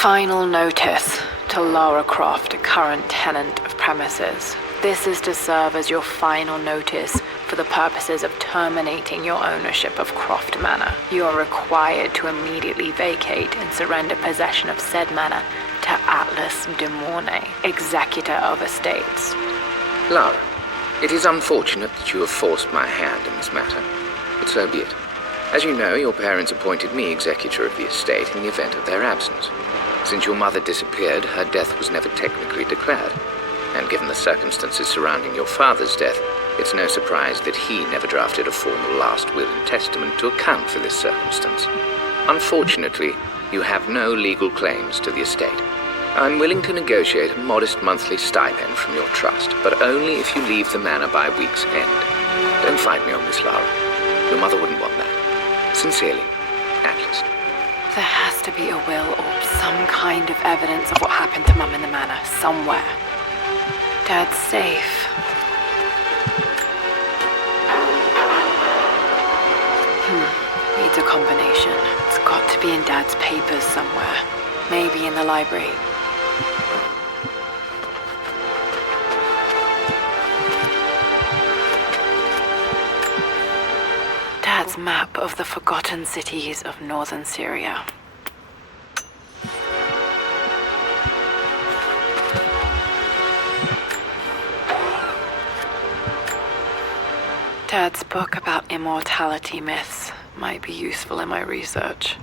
Final notice to Lara Croft, a current tenant of premises. This is to serve as your final notice for the purposes of terminating your ownership of Croft Manor. You are required to immediately vacate and surrender possession of said manor to Atlas de Mornay, executor of estates. Lara, it is unfortunate that you have forced my hand in this matter, but so be it. As you know, your parents appointed me executor of the estate in the event of their absence. Since your mother disappeared, her death was never technically declared. And given the circumstances surrounding your father's death, it's no surprise that he never drafted a formal last will and testament to account for this circumstance. Unfortunately, you have no legal claims to the estate. I'm willing to negotiate a modest monthly stipend from your trust, but only if you leave the manor by week's end. Don't fight me on this, Lara. Your mother wouldn't want that. Sincerely, Atlas. There has to be a will or some kind of evidence of what happened to Mum in the manor, somewhere. Dad's safe. Needs a combination. It's got to be in Dad's papers somewhere. Maybe in the library. Dad's map of the forgotten cities of northern Syria. Dad's book about immortality myths might be useful in my research.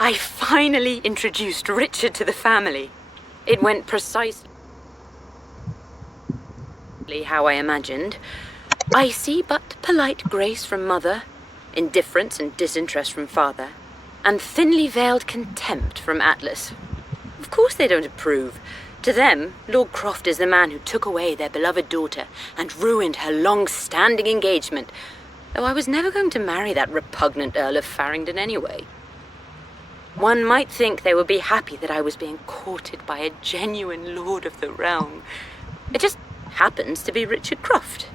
I finally introduced Richard to the family. It went precisely how I imagined. Icy but polite grace from mother, indifference and disinterest from father, and thinly veiled contempt from Atlas. Of course they don't approve. To them, Lord Croft is the man who took away their beloved daughter and ruined her long-standing engagement, though I was never going to marry that repugnant Earl of Farringdon anyway. One might think they would be happy that I was being courted by a genuine lord of the realm. It just happens to be Richard Croft.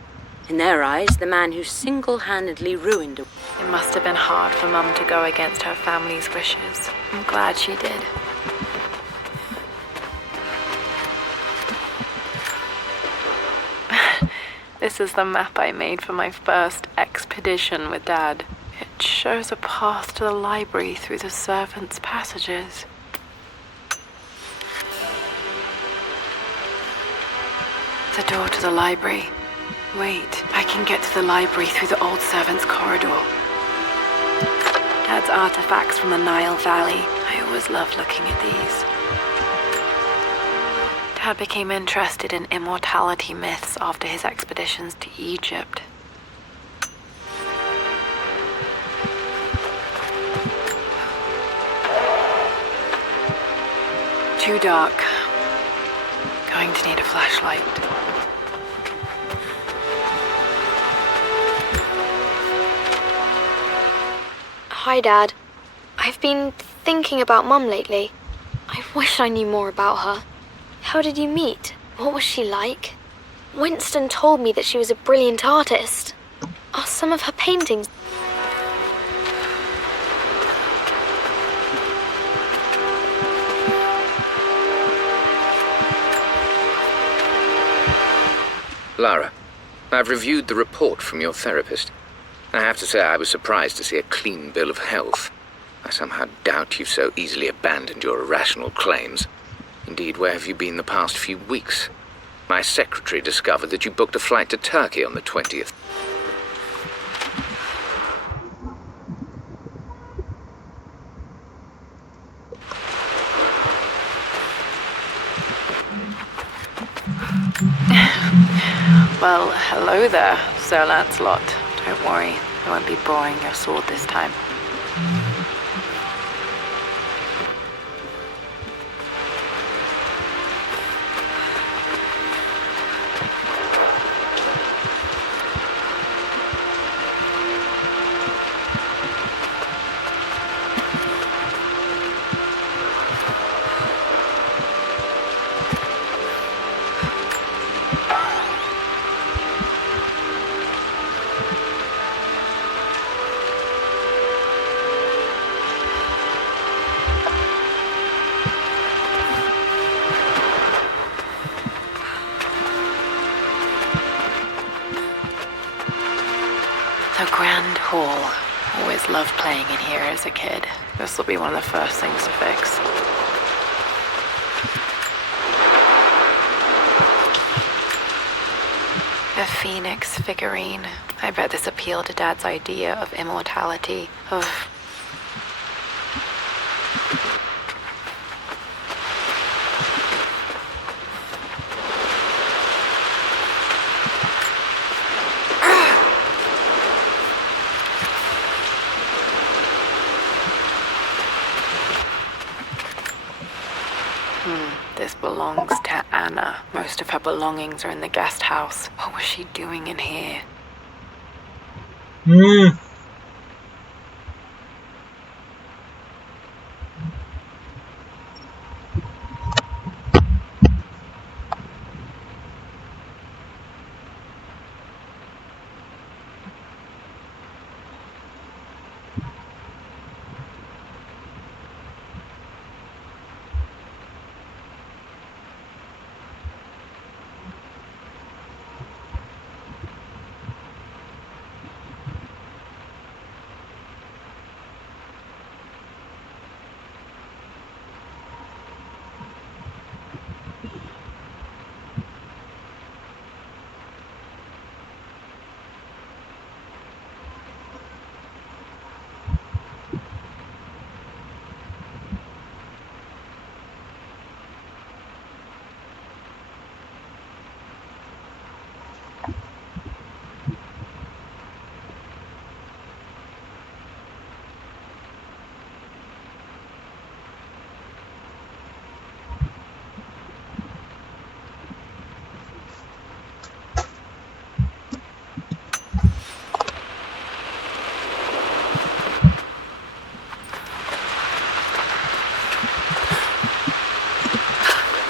In their eyes, the man who single-handedly ruined a... It must have been hard for Mum to go against her family's wishes. I'm glad she did. This is the map I made for my first expedition with Dad. It shows a path to the library through the servants' passages. The door to the library. Wait, I can get to the library through the old servants' corridor. Dad's artifacts from the Nile Valley. I always love looking at these. Dad became interested in immortality myths after his expeditions to Egypt. Too dark. Going to need a flashlight. Hi, Dad. I've been thinking about Mum lately. I wish I knew more about her. How did you meet? What was she like? Winston told me that she was a brilliant artist. Are some of her paintings... Lara, I've reviewed the report from your therapist. I have to say I was surprised to see a clean bill of health. I somehow doubt you've so easily abandoned your irrational claims. Indeed, where have you been the past few weeks? My secretary discovered that you booked a flight to Turkey on the 20th. Well, hello there, Sir Lancelot. Don't worry, I won't be boring your sword this time. A grand hall. Always loved playing in here as a kid. This will be one of the first things to fix. A phoenix figurine. I bet this appealed to Dad's idea of immortality, of... This belongs to Anna. Most of her belongings are in the guest house. What was she doing in here?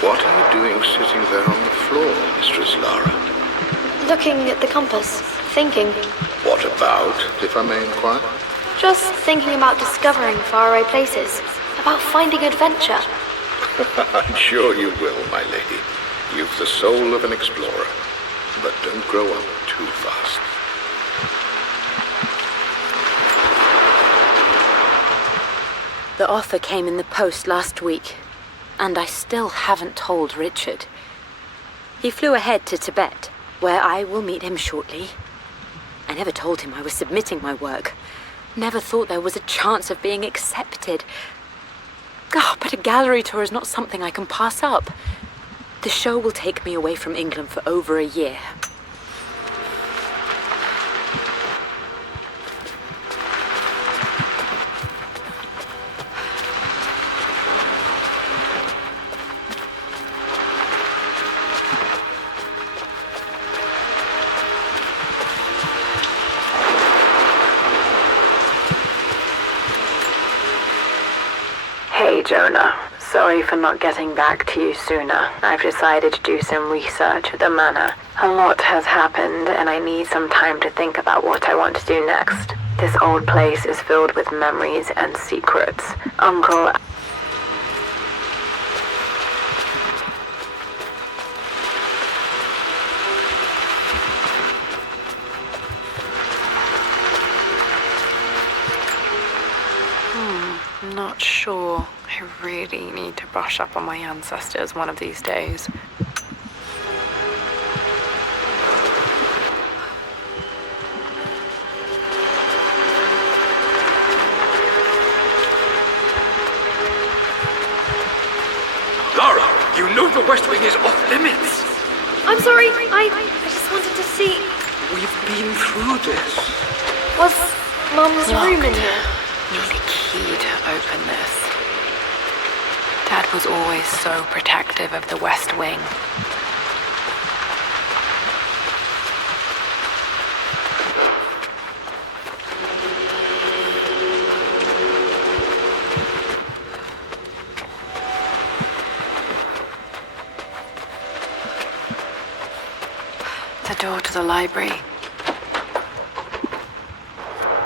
What are you doing sitting there on the floor, Mistress Lara? Looking at the compass, thinking. What about, if I may inquire? Just thinking about discovering faraway places, about finding adventure. I'm sure you will, my lady. You've the soul of an explorer. But don't grow up too fast. The offer came in the post last week, and I still haven't told Richard. He flew ahead to Tibet, where I will meet him shortly. I never told him I was submitting my work. Never thought there was a chance of being accepted. But a gallery tour is not something I can pass up. The show will take me away from England for over a year. Hey, Jonah. Sorry for not getting back to you sooner. I've decided to do some research at the manor. A lot has happened, and I need some time to think about what I want to do next. This old place is filled with memories and secrets. Uncle... Not sure. I really need to brush up on my ancestors one of these days. Lara, you know the West Wing is off limits. I'm sorry, I just wanted to see... We've been through this. Was Mum's room in here? Need a key to open this. Dad was always so protective of the West Wing. The door to the library.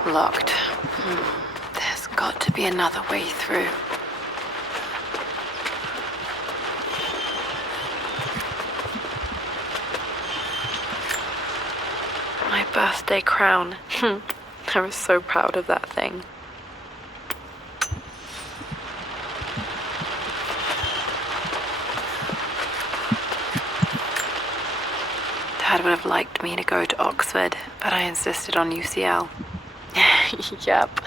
Locked. There's got to be another way through. My birthday crown. I was so proud of that thing. Dad would have liked me to go to Oxford, but I insisted on UCL. Yep,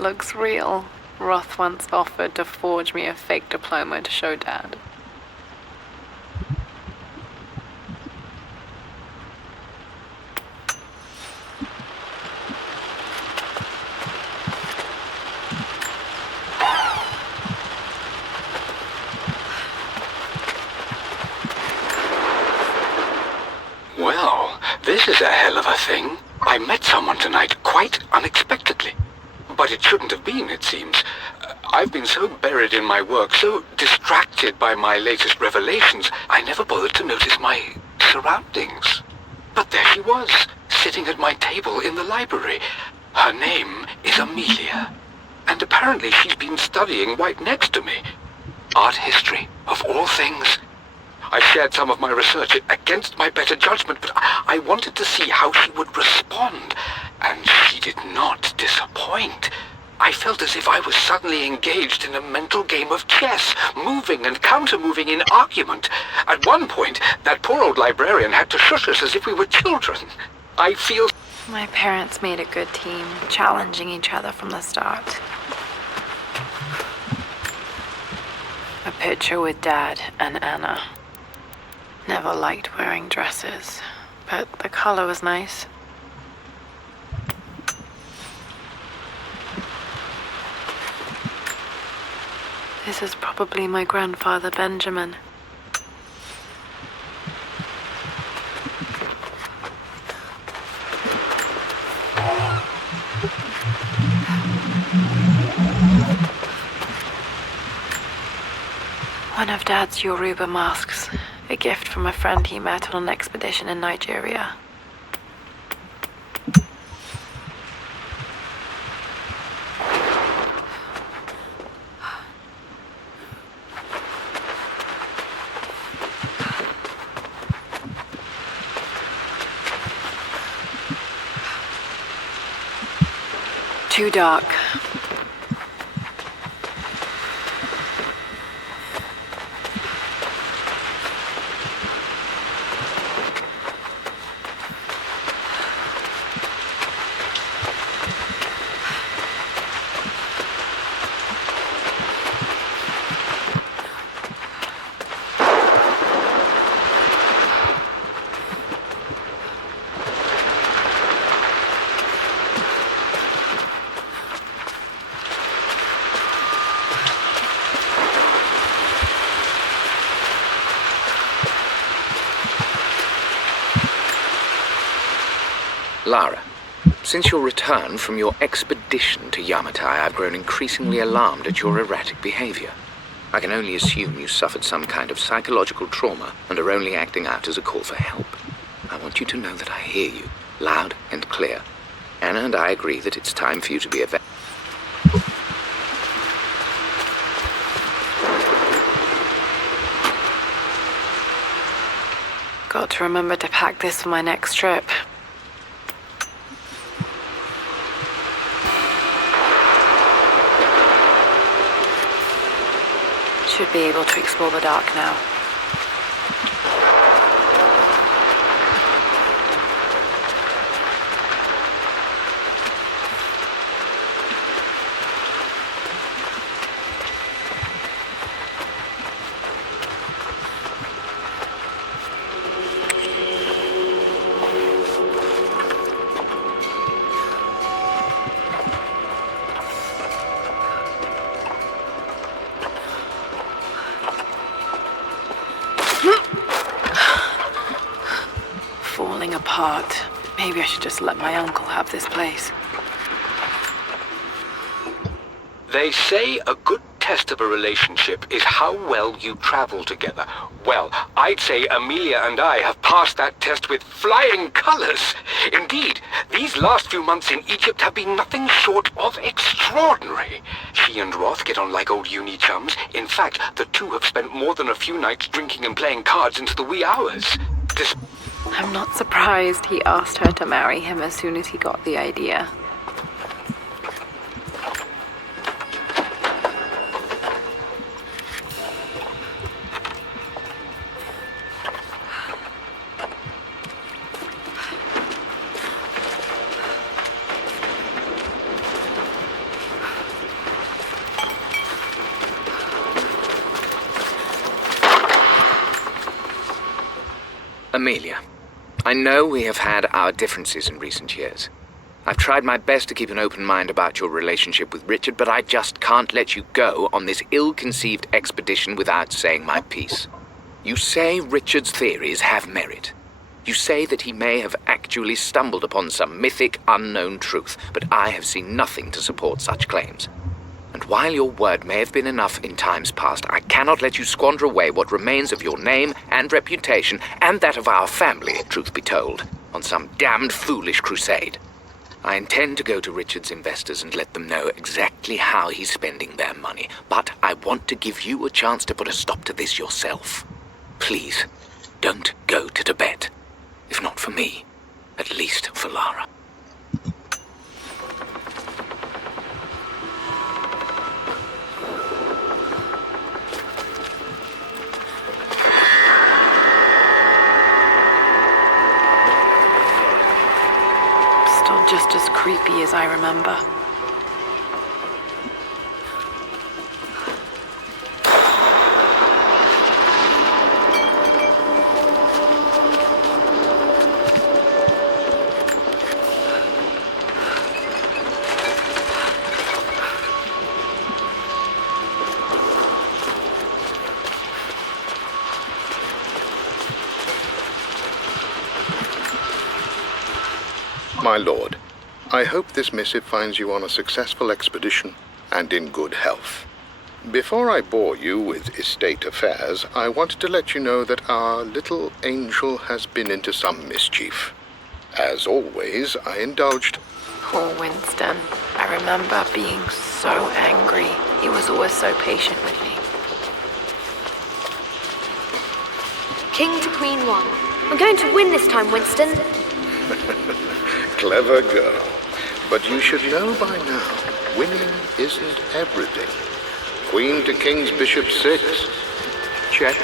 looks real. Roth once offered to forge me a fake diploma to show Dad. Well, this is a hell of a thing. I met someone tonight quite unexpectedly. But it shouldn't have been, it seems. I've been so buried in my work, so distracted by my latest revelations, I never bothered to notice my surroundings. But there she was, sitting at my table in the library. Her name is Amelia. And apparently she's been studying right next to me. Art history, of all things. I shared some of my research against my better judgment, but I wanted to see how she would respond, and she did not disappoint. I felt as if I was suddenly engaged in a mental game of chess, moving and counter-moving in argument. At one point, that poor old librarian had to shush us as if we were children. I feel... My parents made a good team, challenging each other from the start. A picture with Dad and Anna. Never liked wearing dresses, but the color was nice. This is probably my grandfather, Benjamin. One of Dad's Yoruba masks. A gift from a friend he met on an expedition in Nigeria. Too dark. Lara, since your return from your expedition to Yamatai, I've grown increasingly alarmed at your erratic behavior. I can only assume you suffered some kind of psychological trauma and are only acting out as a call for help. I want you to know that I hear you, loud and clear. Anna and I agree that it's time for you to be evacuated. Got to remember to pack this for my next trip. Should be able to explore the dark now. Falling apart. Maybe I should just let my uncle have this place. They say a good test of a relationship is how well you travel together. Well, I'd say Amelia and I have passed that test with flying colors. Indeed, these last few months in Egypt have been nothing short of extraordinary. She and Roth get on like old uni chums. In fact, the two have spent more than a few nights drinking and playing cards into the wee hours. I'm not surprised he asked her to marry him as soon as he got the idea. Amelia, I know we have had our differences in recent years. I've tried my best to keep an open mind about your relationship with Richard, but I just can't let you go on this ill-conceived expedition without saying my piece. You say Richard's theories have merit. You say that he may have actually stumbled upon some mythic, unknown truth, but I have seen nothing to support such claims. And while your word may have been enough in times past, I cannot let you squander away what remains of your name and reputation, and that of our family, truth be told, on some damned foolish crusade. I intend to go to Richard's investors and let them know exactly how he's spending their money, but I want to give you a chance to put a stop to this yourself. Please, don't go to Tibet. If not for me, at least for Lara. Still just as creepy as I remember. My lord, I hope this missive finds you on a successful expedition and in good health. Before I bore you with estate affairs, I wanted to let you know that our little angel has been into some mischief. As always, I indulged. Poor Winston. I remember being so angry. He was always so patient with me. King to Queen 1. We're going to win this time, Winston. Clever girl. But you should know by now, winning isn't everything. Queen to King's Bishop 6. Check.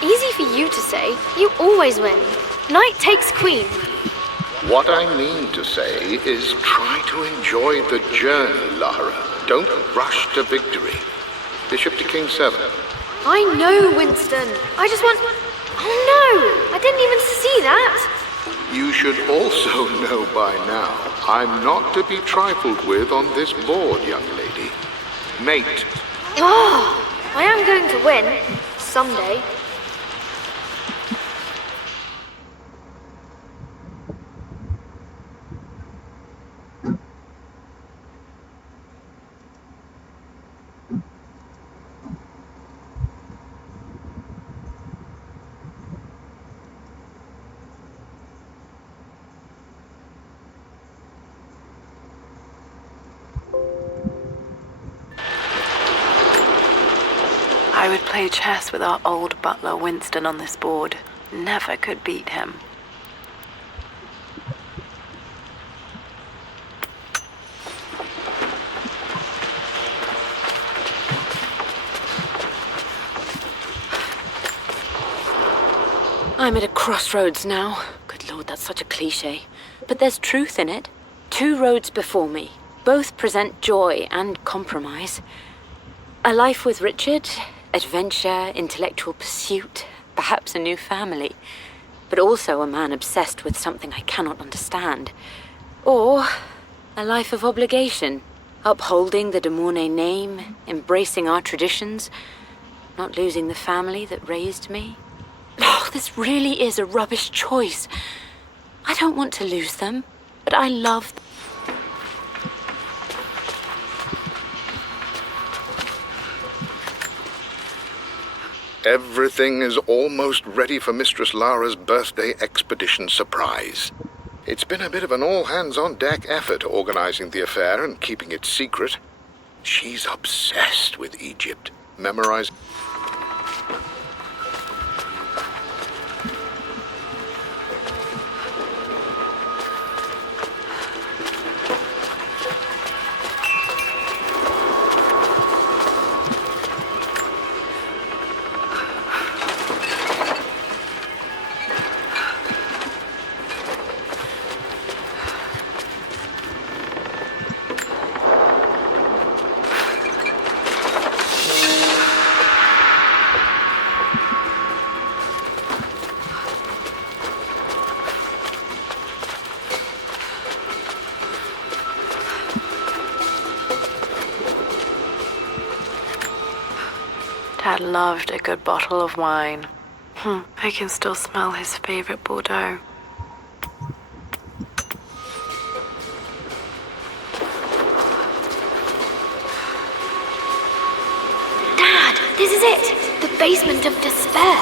Easy for you to say. You always win. Knight takes queen. What I mean to say is try to enjoy the journey, Lara. Don't rush to victory. Bishop to King 7. I know, Winston. I just want... Oh no! I didn't even see that. You should also know by now, I'm not to be trifled with on this board, young lady. Mate. Oh, I am going to win. Someday. I would play chess with our old butler Winston on this board. Never could beat him. I'm at a crossroads now. Good Lord, that's such a cliche. But there's truth in it. 2 roads before me. Both present joy and compromise. A life with Richard, adventure, intellectual pursuit, perhaps a new family. But also a man obsessed with something I cannot understand. Or a life of obligation, upholding the de Mornay name, embracing our traditions, not losing the family that raised me. Oh, this really is a rubbish choice. I don't want to lose them, but I love them. Everything is almost ready for Mistress Lara's birthday expedition surprise. It's been a bit of an all-hands-on-deck effort organizing the affair and keeping it secret. She's obsessed with Egypt, memorizing... Dad loved a good bottle of wine. I can still smell his favorite Bordeaux. Dad, this is it! The basement of despair.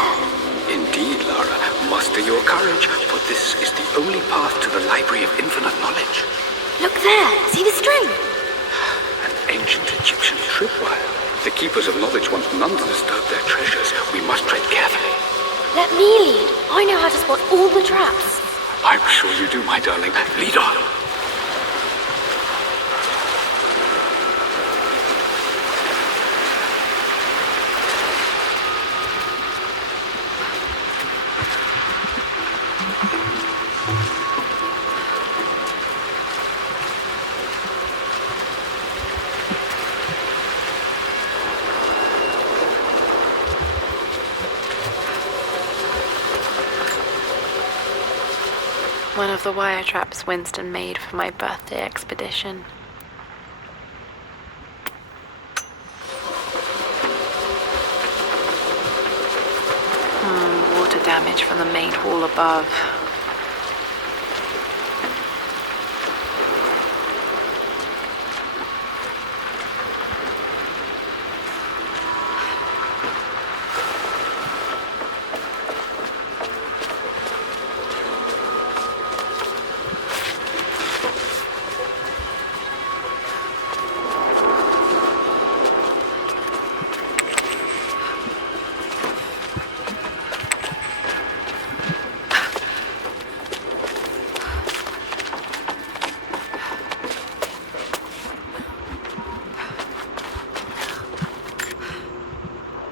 Indeed, Lara. Muster your courage, for this is the only path to the Library of Infinite Knowledge. Look there, see the string? An ancient Egyptian tripwire. The keepers of knowledge want none to disturb their treasures. We must tread carefully. Let me lead. I know how to spot all the traps. I'm sure you do, my darling. Lead on. One of the wire traps Winston made for my birthday expedition. Water damage from the main wall above.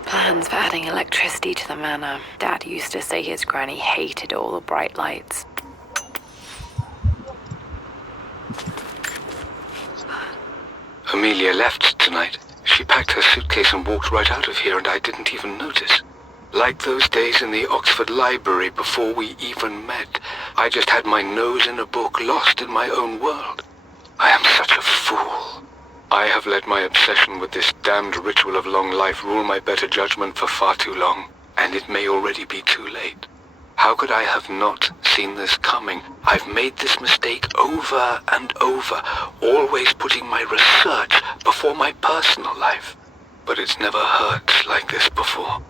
Plans for adding electricity to the manor. Dad used to say his granny hated all the bright lights. Amelia left tonight. She packed her suitcase and walked right out of here, and I didn't even notice. Like those days in the Oxford Library before we even met, I just had my nose in a book, lost in my own world. I am such a fool. I have let my obsession with this damned ritual of long life rule my better judgment for far too long, and it may already be too late. How could I have not seen this coming? I've made this mistake over and over, always putting my research before my personal life. But it's never hurt like this before.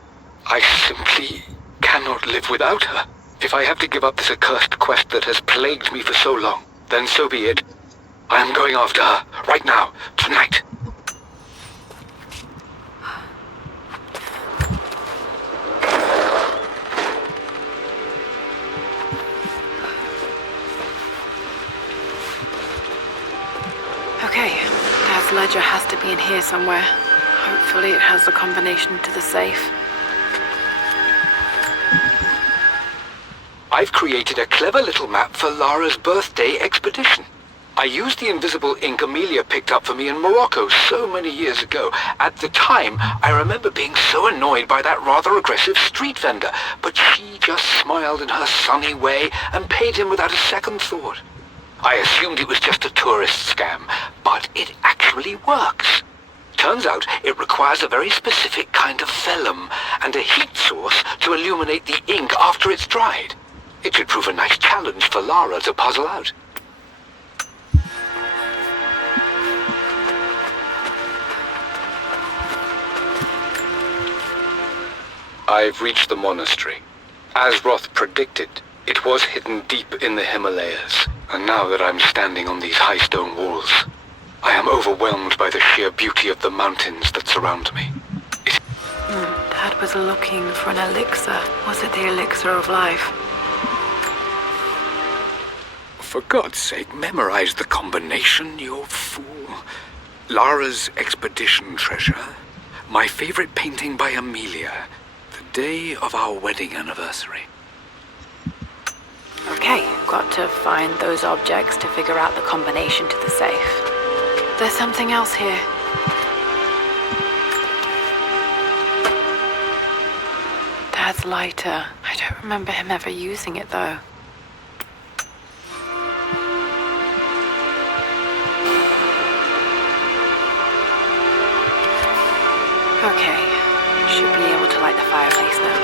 I simply cannot live without her. If I have to give up this accursed quest that has plagued me for so long, then so be it. I am going after her, right now, tonight. Okay, Dad's ledger has to be in here somewhere. Hopefully it has the combination to the safe. I've created a clever little map for Lara's birthday expedition. I used the invisible ink Amelia picked up for me in Morocco so many years ago. At the time, I remember being so annoyed by that rather aggressive street vendor, but she just smiled in her sunny way and paid him without a second thought. I assumed it was just a tourist scam, but it actually works. Turns out it requires a very specific kind of vellum and a heat source to illuminate the ink after it's dried. It should prove a nice challenge for Lara to puzzle out. I've reached the monastery. As Roth predicted, it was hidden deep in the Himalayas, and now that I'm standing on these high stone walls, I am overwhelmed by the sheer beauty of the mountains that surround me. Dad was looking for an elixir. Was it the elixir of life? For God's sake, memorize the combination, you fool. Lara's expedition treasure, my favorite painting by Amelia, the day of our wedding anniversary. Okay, got to find those objects to figure out the combination to the safe. There's something else here. Dad's lighter. I don't remember him ever using it, though. Okay, should be to light the fireplace now.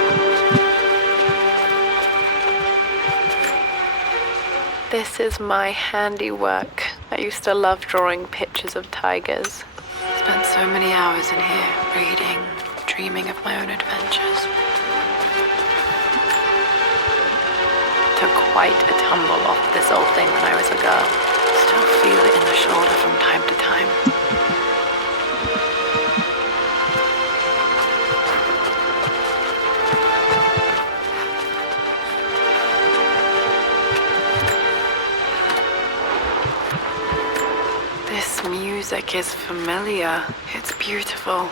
This is my handiwork. I used to love drawing pictures of tigers. Spent so many hours in here, reading, dreaming of my own adventures. Took quite a tumble off this old thing when I was a girl. Still feel it in the shoulder from time to time. This music is familiar. It's beautiful.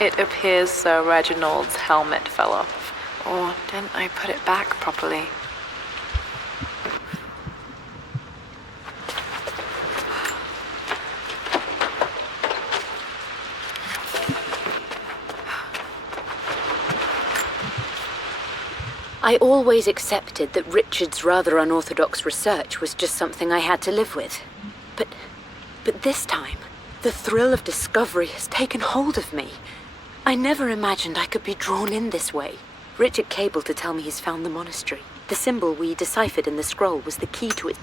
It appears Sir Reginald's helmet fell off. Or didn't I put it back properly? I always accepted that Richard's rather unorthodox research was just something I had to live with. But this time, the thrill of discovery has taken hold of me. I never imagined I could be drawn in this way. Richard cabled to tell me he's found the monastery. The symbol we deciphered in the scroll was the key to it.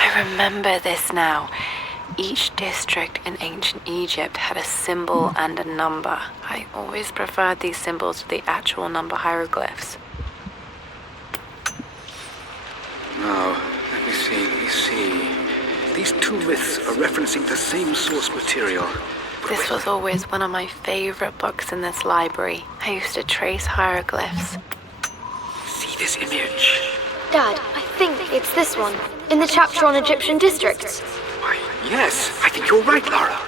I remember this now. Each district in ancient Egypt had a symbol and a number. I always preferred these symbols to the actual number hieroglyphs. Now, let me see. These two myths are referencing the same source material. This was always one of my favorite books in this library. I used to trace hieroglyphs. See this image? Dad, I think it's this one, in the chapter on Egyptian districts. Why, yes, I think you're right, Lara.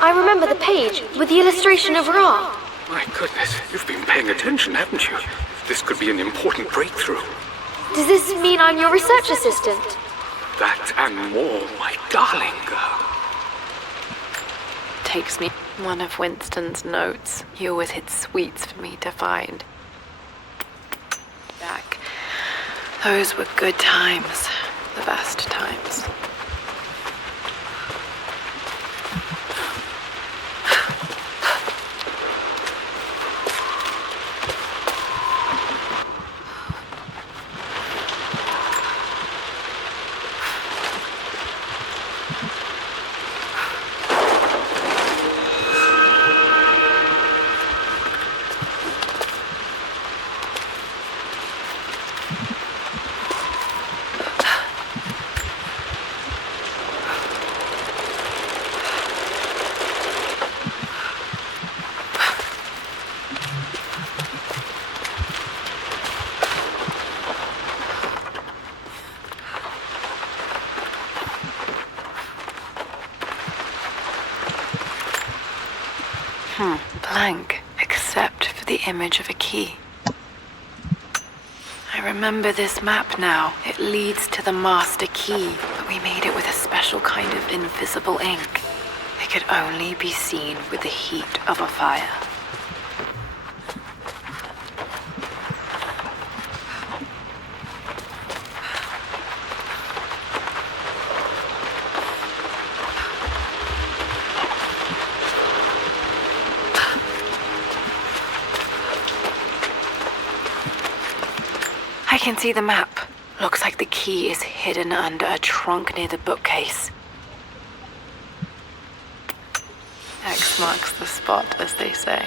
I remember the page with the illustration of Ra. My goodness, you've been paying attention, haven't you? This could be an important breakthrough. Does this mean I'm your research assistant? That and more, my darling girl. Takes me one of Winston's notes. He always hid sweets for me to find. Back. Those were good times. The best times. Blank, except for the image of a key. I remember this map now. It leads to the master key, but we made it with a special kind of invisible ink. It could only be seen with the heat of a fire. I can see the map. Looks like the key is hidden under a trunk near the bookcase. X marks the spot, as they say.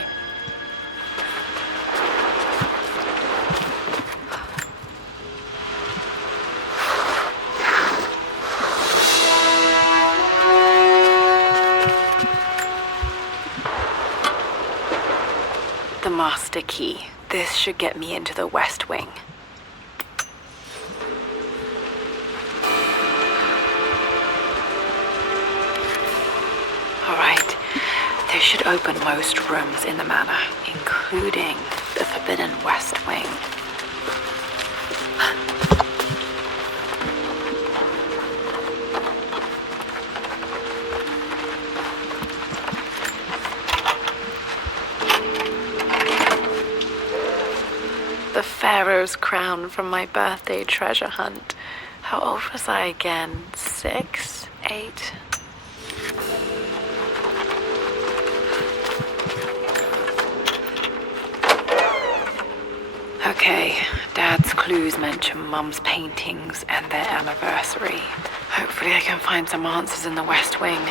The master key. This should get me into the West Wing. This should open most rooms in the manor, including the forbidden West Wing. The Pharaoh's crown from my birthday treasure hunt. How old was I again? 6? 8? Okay, Dad's clues mention Mum's paintings and their anniversary. Hopefully I can find some answers in the West Wing.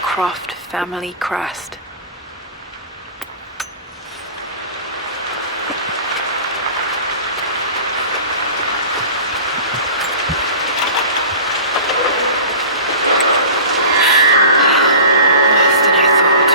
Croft family crest. Worse than I thought.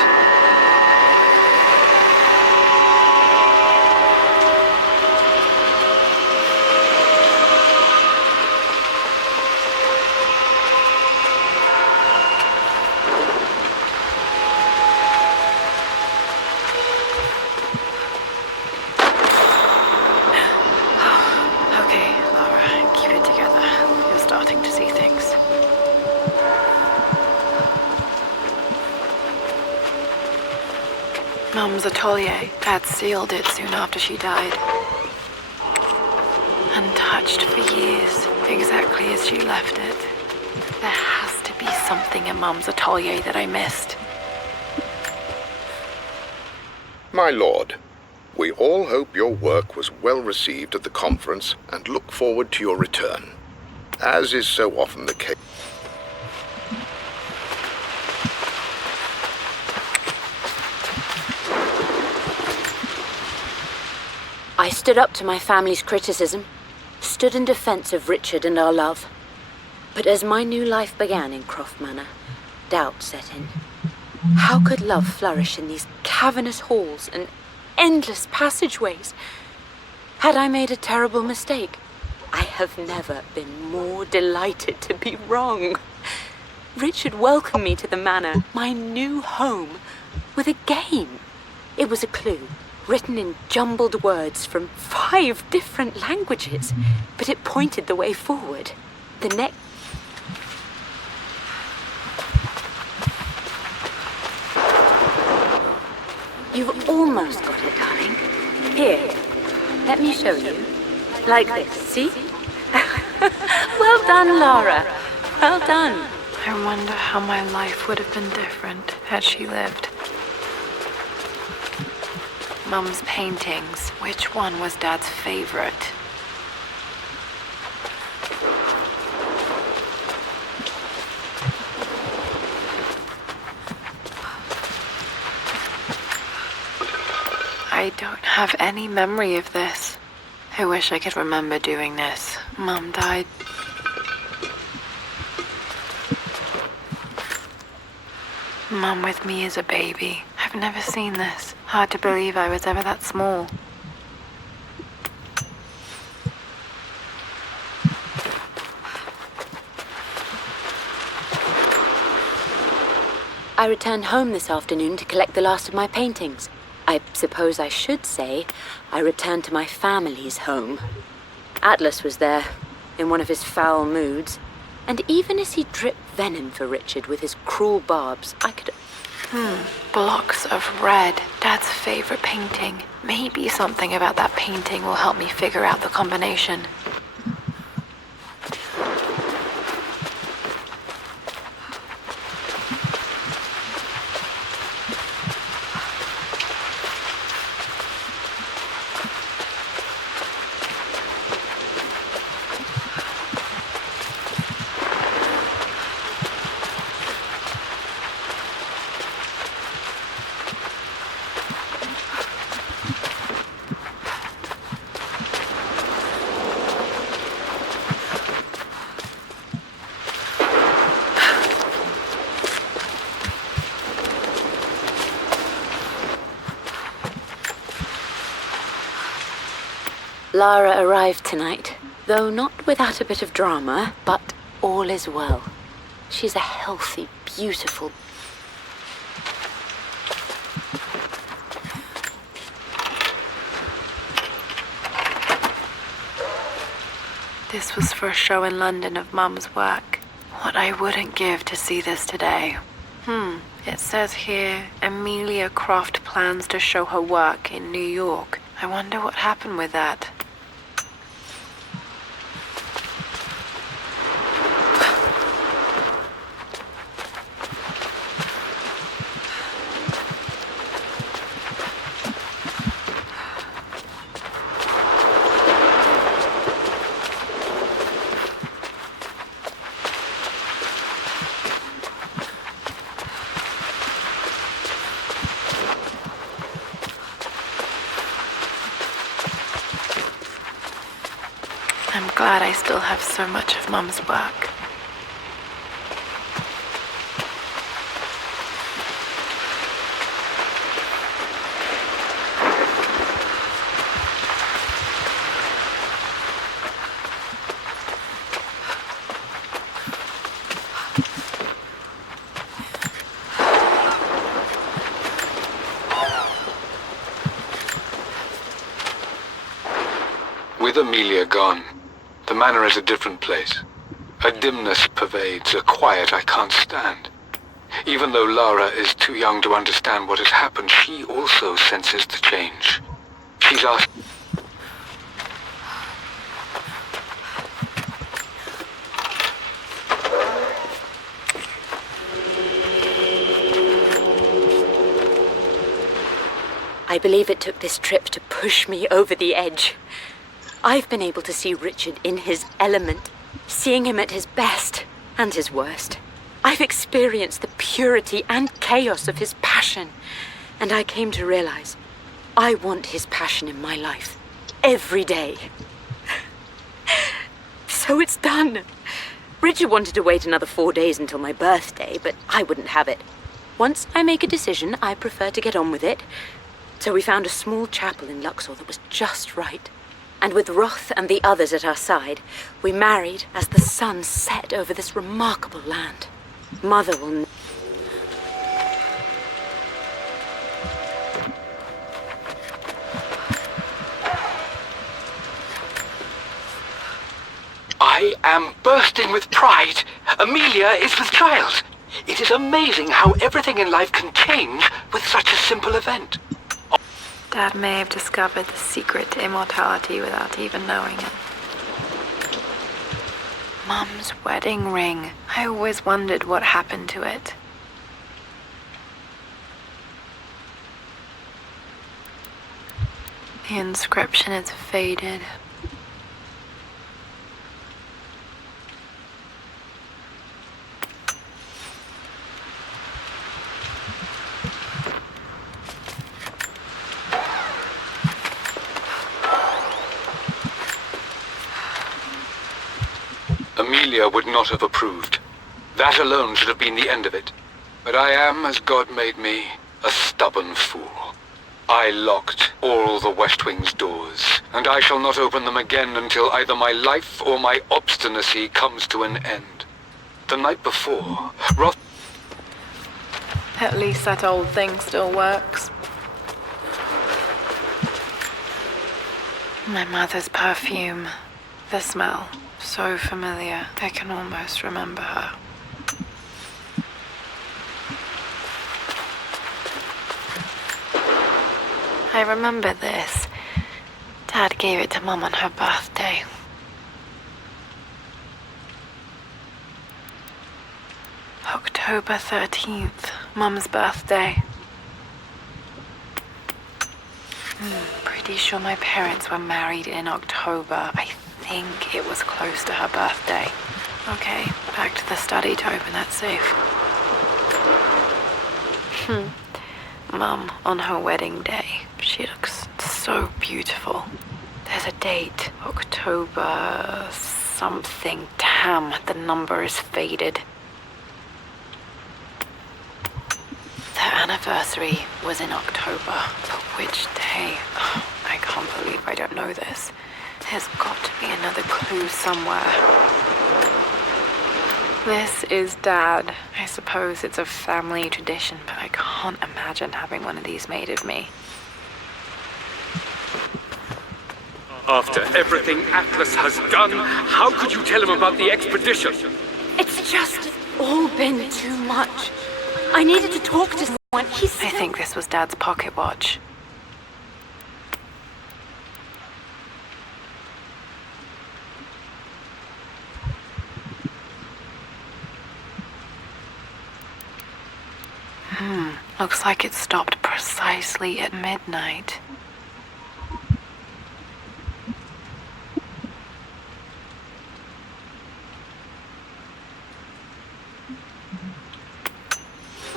Mum's atelier. Dad sealed it soon after she died. Untouched for years, exactly as she left it. There has to be something in Mum's atelier that I missed. My lord, we all hope your work was well received at the conference and look forward to your return. As is so often the case. I stood up to my family's criticism, stood in defense of Richard and our love. But as my new life began in Croft Manor, doubt set in. How could love flourish in these cavernous halls and endless passageways? Had I made a terrible mistake? I have never been more delighted to be wrong. Richard welcomed me to the manor, my new home, with a game. It was a clue, written in jumbled words from 5 different languages, but it pointed the way forward. The next... You've almost got it, darling. Here, let me show you. Like this, see? Well done, Lara. Well done. I wonder how my life would have been different had she lived. Mum's paintings. Which one was Dad's favorite? I don't have any memory of this. I wish I could remember doing this. Mum died. Mum with me as a baby. I've never seen this. Hard to believe I was ever that small. I returned home this afternoon to collect the last of my paintings. I suppose I should say I returned to my family's home. Atlas was there, in one of his foul moods, and even as he dripped venom for Richard with his cruel barbs, I could... Blocks of red. Dad's favorite painting. Maybe something about that painting will help me figure out the combination. Lara arrived tonight, though not without a bit of drama, but all is well. She's a healthy, beautiful... This was for a show in London of Mum's work. What I wouldn't give to see this today. It says here, Amelia Croft plans to show her work in New York. I wonder what happened with that. I'm glad I still have so much of Mum's work. With Amelia gone, the manor is a different place. A dimness pervades, a quiet I can't stand. Even though Lara is too young to understand what has happened, she also senses the change. She's asked... I believe it took this trip to push me over the edge. I've been able to see Richard in his element, seeing him at his best and his worst. I've experienced the purity and chaos of his passion, and I came to realize I want his passion in my life every day. So it's done. Richard wanted to wait another 4 days until my birthday, but I wouldn't have it. Once I make a decision, I prefer to get on with it. So we found a small chapel in Luxor that was just right. And with Roth and the others at our side, we married as the sun set over this remarkable land. Mother will... I am bursting with pride. Amelia is with child. It is amazing how everything in life can change with such a simple event. Dad may have discovered the secret to immortality without even knowing it. Mum's wedding ring. I always wondered what happened to it. The inscription is faded. Amelia would not have approved. That alone should have been the end of it. But I am, as God made me, a stubborn fool. I locked all the West Wing's doors, and I shall not open them again until either my life or my obstinacy comes to an end. The night before, Roth... At least that old thing still works. My mother's perfume. The smell. So familiar, I can almost remember her. I remember this. Dad gave it to Mum on her birthday. October 13th, Mum's birthday. Pretty sure my parents were married in October. I think it was close to her birthday. Okay, back to the study to open that safe. Mum on her wedding day. She looks so beautiful. There's a date. October something. Damn, the number is faded. Their anniversary was in October. But which day? I can't believe I don't know this. There's got to be another clue somewhere. This is Dad. I suppose it's a family tradition, but I can't imagine having one of these made of me. After everything Atlas has done, how could you tell him about the expedition? It's just all been too much. I needed to talk to someone. I think this was Dad's pocket watch. Looks like it stopped precisely at midnight.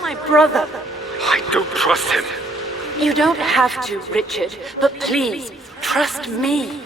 My brother. I don't trust him. You don't have to, Richard, but please, trust me.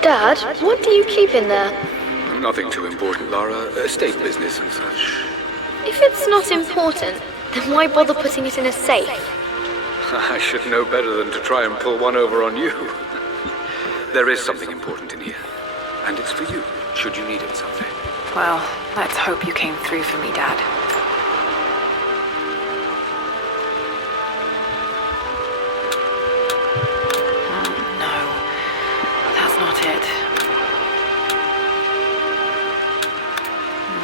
Dad, what do you keep in there? Nothing too important, Lara. Estate business and such. If it's not important, then why bother putting it in a safe? I should know better than to try and pull one over on you. There is something important in here. And it's for you, should you need it someday. Well, let's hope you came through for me, Dad. No, that's not it.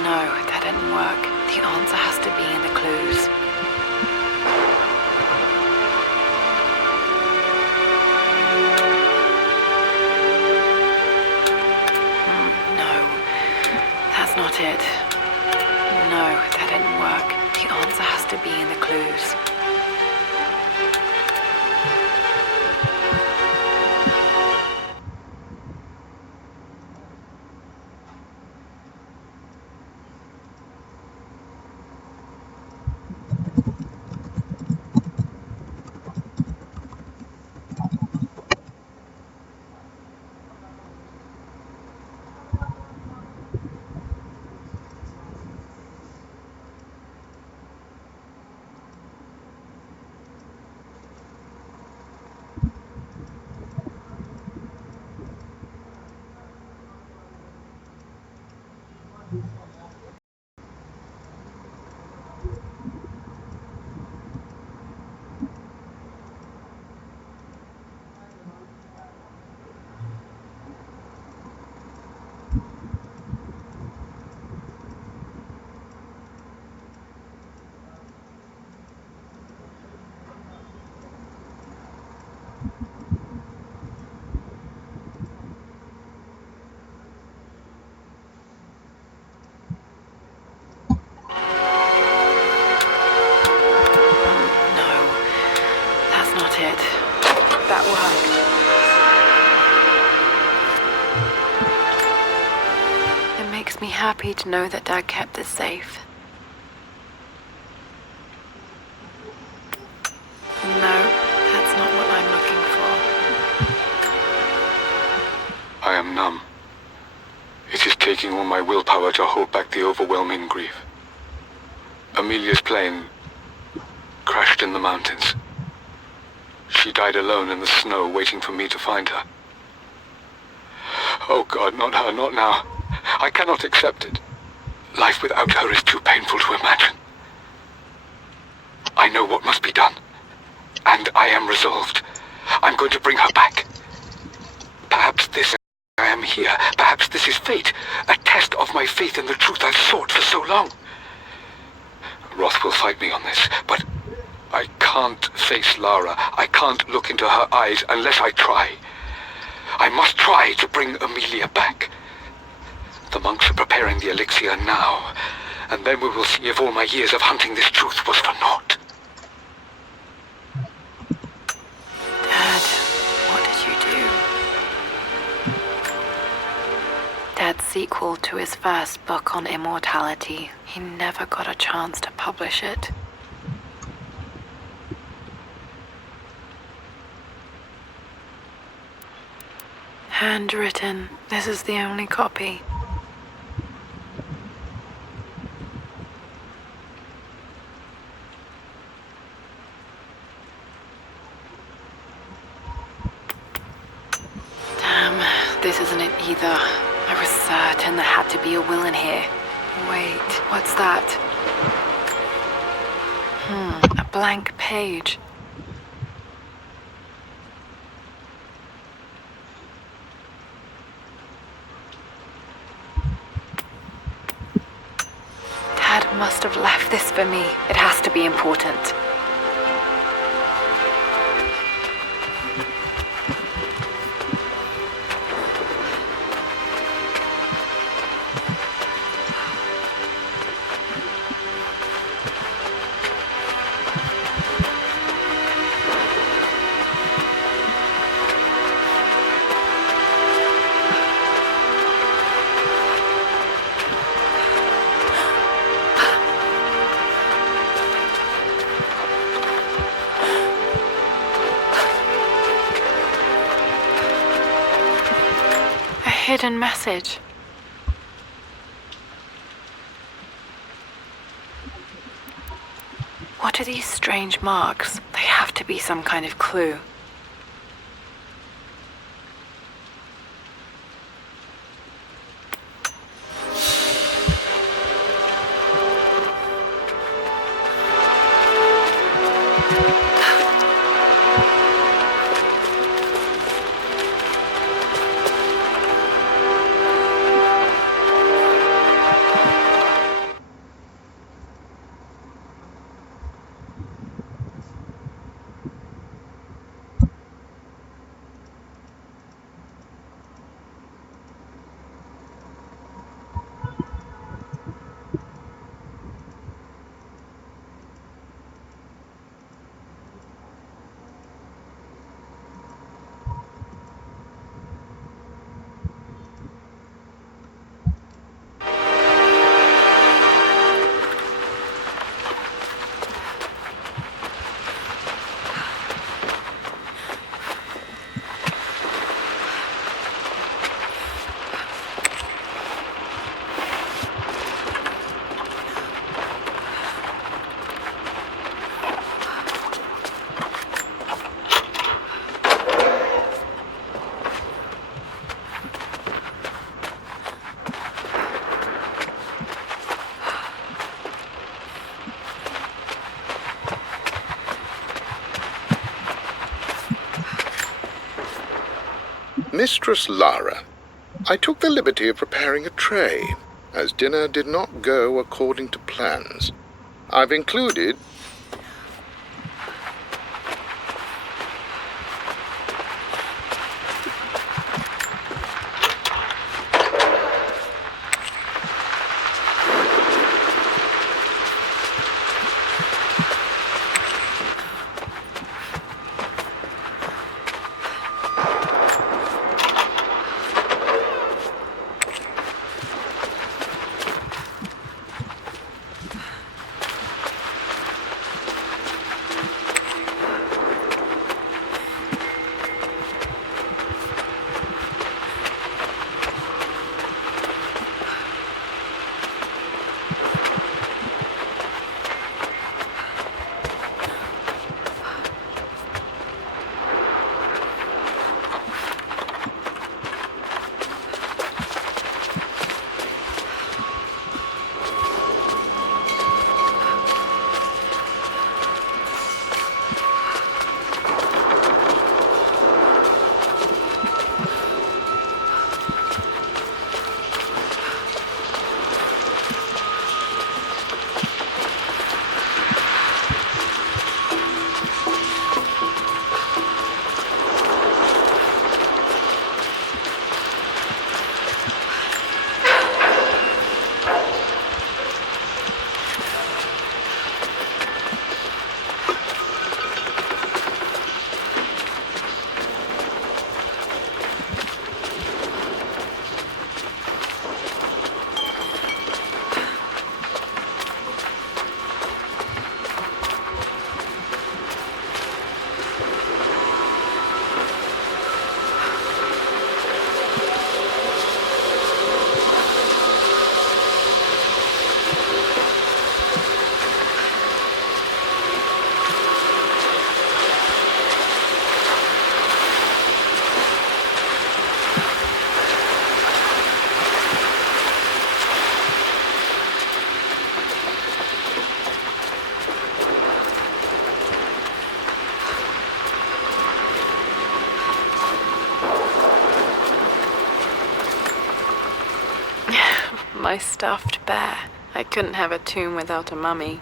No, that didn't work. The answer has to be in the clues. Not it. No, that didn't work. The answer has to be in the clues. Happy to know that Dad kept this safe. No, that's not what I'm looking for. I am numb. It is taking all my willpower to hold back the overwhelming grief. Amelia's plane crashed in the mountains. She died alone in the snow, waiting for me to find her. Oh God, not her, not now. I cannot accept it. Life without her is too painful to imagine. I know what must be done, and I am resolved. I'm going to bring her back. Perhaps this I am here. Perhaps this is fate, a test of my faith in the truth I've sought for so long. Roth will fight me on this, but I can't face Lara. I can't look into her eyes unless I try. I must try to bring Amelia back. The monks are preparing the elixir now, and then we will see if all my years of hunting this truth was for naught. Dad, what did you do? Dad's sequel sequel to his first book on immortality. He never got a chance to publish it. Handwritten. This is the only copy. Damn, this isn't it either. I was certain there had to be a will in here. Wait, what's that? A blank page. Dad must have left this for me. It has to be important. Hidden message. What are these strange marks? They have to be some kind of clue. Mistress Lara, I took the liberty of preparing a tray, as dinner did not go according to plans. I've included... my stuffed bear. I couldn't have a tomb without a mummy.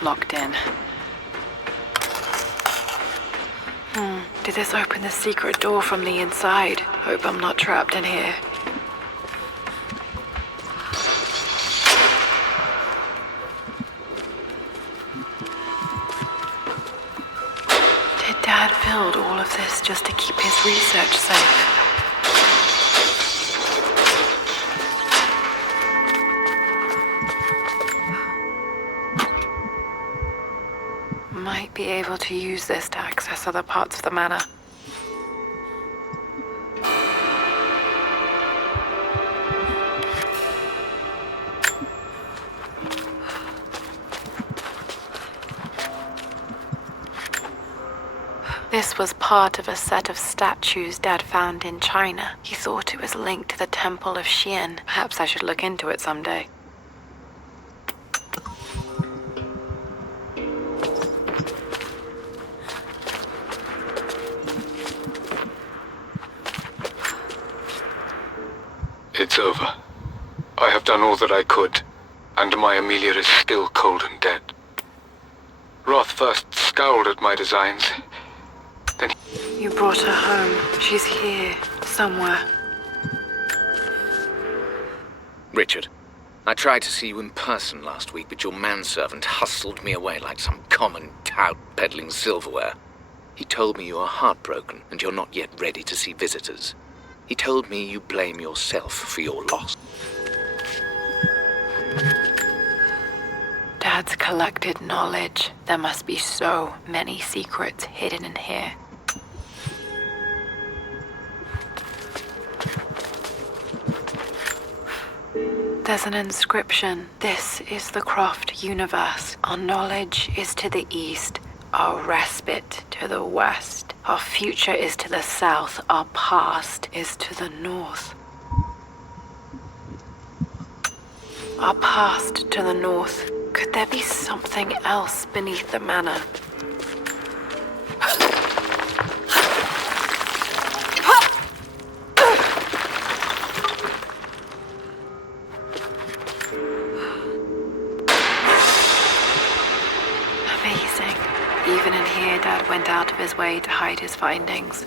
Locked in. Did this open the secret door from the inside? Hope I'm not trapped in here. Did Dad build all of this just to keep his research safe? Might be able to use this to access other parts of the manor. This was part of a set of statues Dad found in China. He thought it was linked to the Temple of Xian. Perhaps I should look into it someday. It's over. I have done all that I could, and my Amelia is still cold and dead. Roth first scowled at my designs. Then You brought her home. She's here, somewhere. Richard, I tried to see you in person last week, but your manservant hustled me away like some common tout peddling silverware. He told me you are heartbroken and you're not yet ready to see visitors. He told me you blame yourself for your loss. Dad's collected knowledge. There must be so many secrets hidden in here. There's an inscription. This is the Croft universe. Our knowledge is to the east, our respite to the west. Our future is to the south, our past is to the north. Our past to the north. Could there be something else beneath the manor? Amazing. Even in here, Dad went out of his way to hide his findings.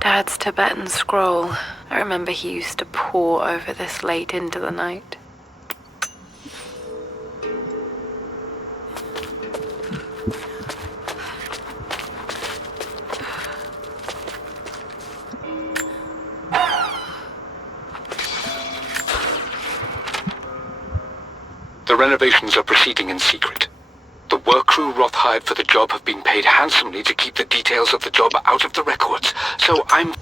Dad's Tibetan scroll. I remember he used to pore over this late into the night. the renovations are proceeding in secret. The work crew Roth hired for the job have been paid handsomely to keep the details of the job out of the records, so I'm...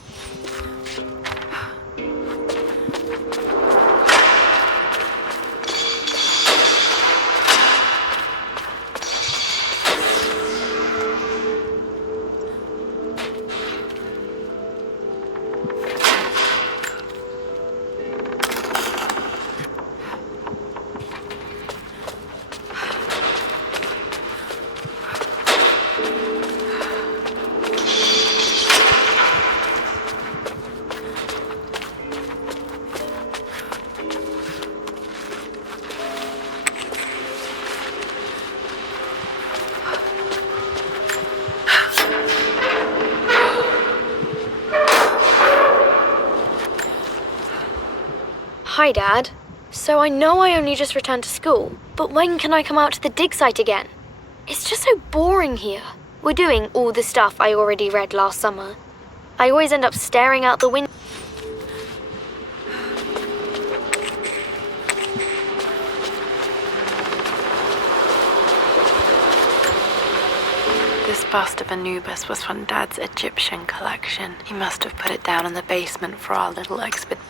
Hi, Dad. So I know I only just returned to school, but when can I come out to the dig site again? It's just so boring here. We're doing all the stuff I already read last summer. I always end up staring out the window. This bust of Anubis was from Dad's Egyptian collection. He must have put it down in the basement for our little expedition.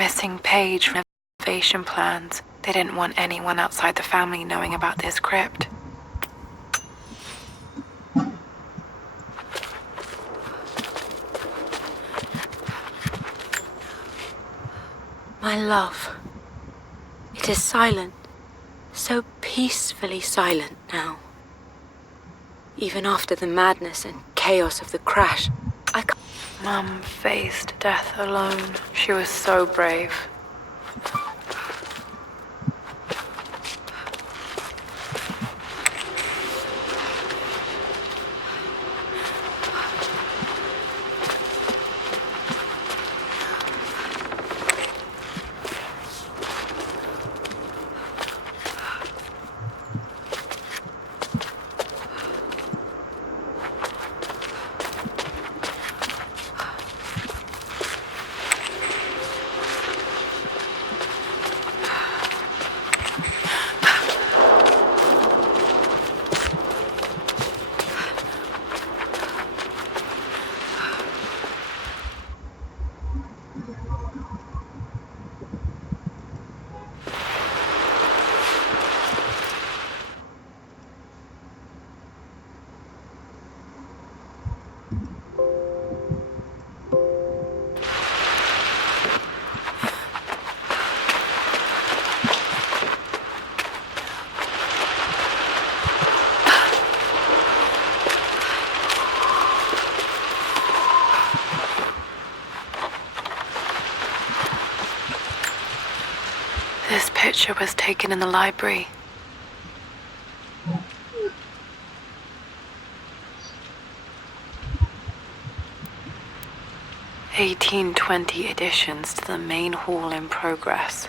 missing page from renovation plans. They didn't want anyone outside the family knowing about this crypt. My love, it is silent, so peacefully silent now. Even after the madness and chaos of the crash, I can't... Mum faced death alone. She was so brave. This picture was taken in the library. (1820) additions to the main hall in progress.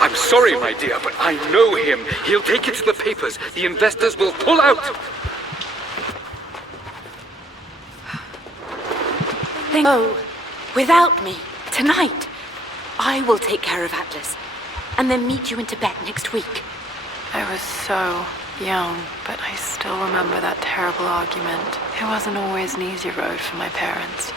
I'm sorry, my dear, but I know him. He'll take it to the papers. The investors will pull out. No, without me, tonight. I will take care of Atlas, and then meet you in Tibet next week. I was so young, but I still remember that terrible argument. It wasn't always an easy road for my parents.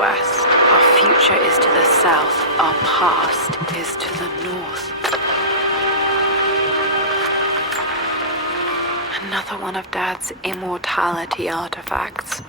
west. Our future is to the south. Our past is to the north. Another one of Dad's immortality artifacts.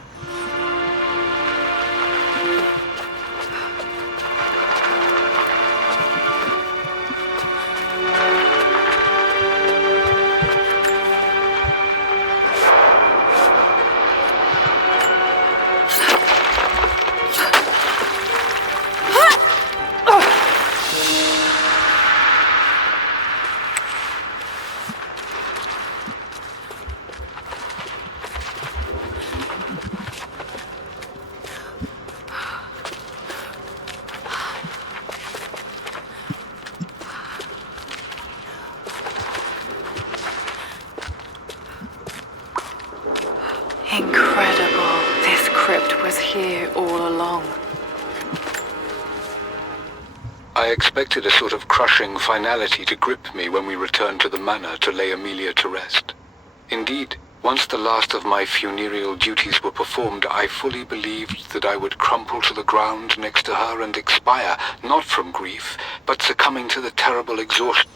Incredible. This crypt was here all along. I expected a sort of crushing finality to grip me when we returned to the manor to lay Amelia to rest. Indeed, once the last of my funereal duties were performed, I fully believed that I would crumple to the ground next to her and expire, not from grief, but succumbing to the terrible exhaustion.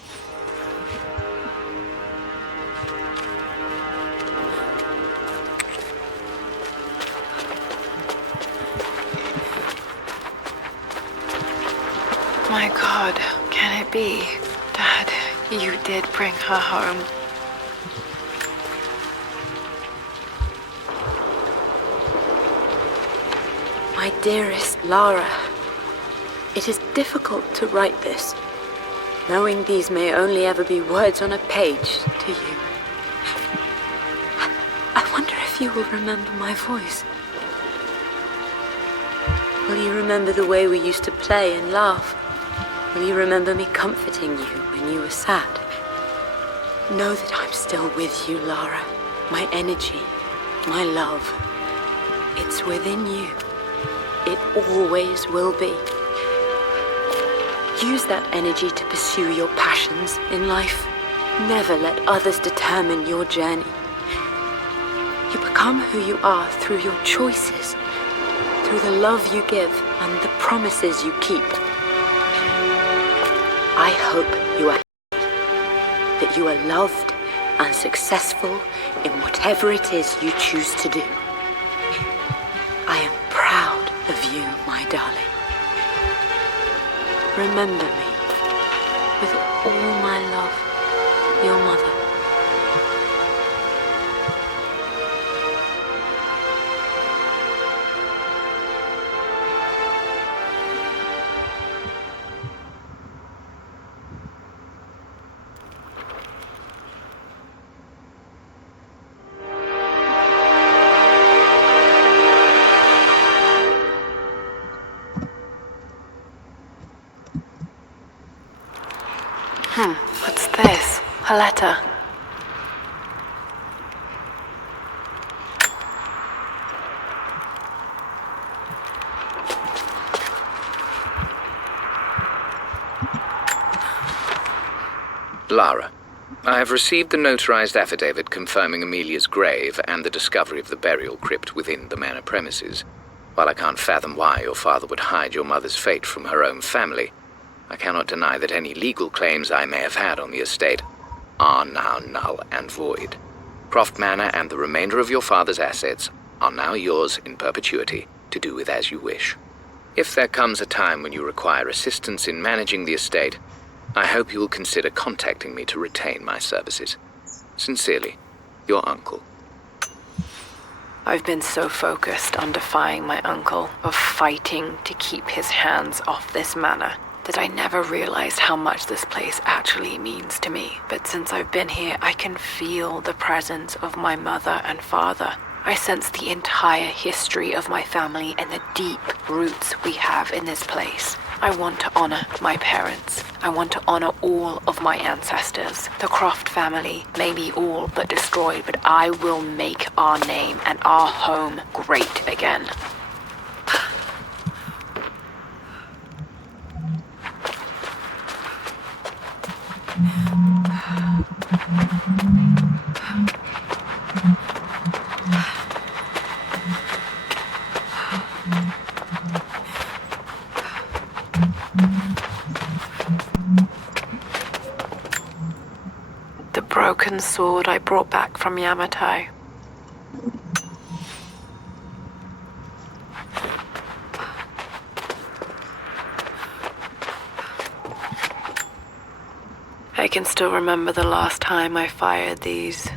My God, can it be? Dad, you did bring her home. My dearest Lara, it is difficult to write this, knowing these may only ever be words on a page to you. I wonder if you will remember my voice. Will you remember the way we used to play and laugh? Will you remember me comforting you when you were sad? Know that I'm still with you, Lara. My energy, my love. It's within you. It always will be. Use that energy to pursue your passions in life. Never let others determine your journey. You become who you are through your choices, through the love you give and the promises you keep. I hope you are happy, that you are loved and successful in whatever it is you choose to do. I am proud of you, my darling. Remember me with all my love, your mother. What's this? A letter. Lara, I have received the notarized affidavit confirming Amelia's grave and the discovery of the burial crypt within the manor premises. While I can't fathom why your father would hide your mother's fate from her own family, I cannot deny that any legal claims I may have had on the estate are now null and void. Croft Manor and the remainder of your father's assets are now yours in perpetuity to do with as you wish. If there comes a time when you require assistance in managing the estate, I hope you will consider contacting me to retain my services. Sincerely, your uncle. I've been so focused on defying my uncle, of fighting to keep his hands off this manor, that I never realized how much this place actually means to me. But since I've been here, I can feel the presence of my mother and father. I sense the entire history of my family and the deep roots we have in this place. I want to honor my parents. I want to honor all of my ancestors. The Croft family may be all but destroyed, but I will make our name and our home great again. forgotten sword I brought back from Yamato. I can still remember the last time I fired these.